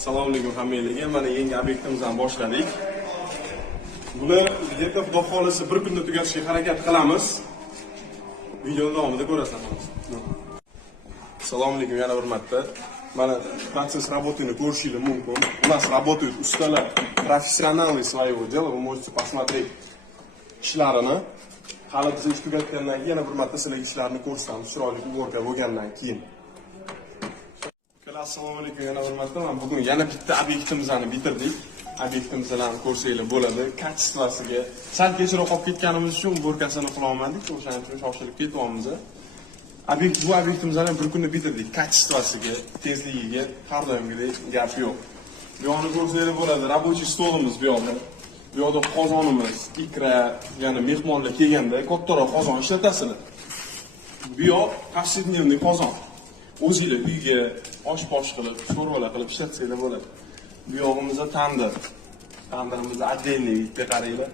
Assalomu alaykum hammalarga. Mana yangi obyektimizni boshladik. Buni yerda xudo xolisa bir kunda tugatishga harakat qilamiz. Video davomida ko'rasizlar. Assalomu alaykum yana bir marta. Mana protsess работы ko'rishingiz mumkin. У нас работают ustalar, профессионалы своего дела. Вы можете посмотреть ishlarini. Hali biz ish tugatgandan keyin yana bir marta sizlarga ishlarini ko'rsatamiz. Chiroyli uborka bo'lgandan keyin. Assalomu alaykum yana bir marta. Mana bugun yana bitta obyektimizni bitirdik. Obyektimizni ko'rsanglar bo'ladi. Kачествосiga sal kechroq qolib ketganimiz uchun uborkasini qila olmadik. O'shaning uchun shoshilib ketyapmiz. Bu obyektimizni bir kunda bitirdik. Kачествосiga, tezligiga har doimgidek gap yo'q. Bu yoqni ko'rsanglar bo'ladi. Рабочий stolimiz bu yoqda. Bu yoqda qozonimiz, ikra, ya'ni mehmonlar kelganda kattaroq qozon ishlatasizlar. Bu yoq повседневный qozon. O'zingizlar uyga osh-posh qilib, sho'rvalar qilib ishlatsanglar bo'ladi. Bu yog'imizda tandir. Tandirimizni отдельный bitta qaranglar.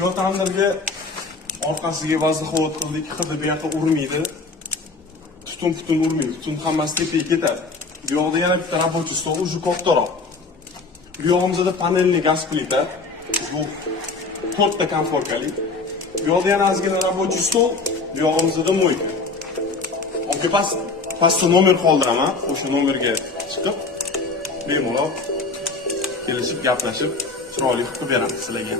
Bu tandirga orqasiga vaziqovat qildik, hidi bu yoqqa urmaydi. Tutun urmaydi. Tutun hammasi tepaga ketadi. Bu yoqda yana bitta рабочий stol, уже kattaroq. Bu yog'imizda panelli gaz plita. Bu 4 ta komfortkali. Bu yoqda yana ozgina рабочий stol, bu yog'imizda moyka. Pastda nomer qoldiraman. O'sha nomerga chiqib, bemalol kelishib, gaplashib, chiroyli qilib beramiz sizlarga.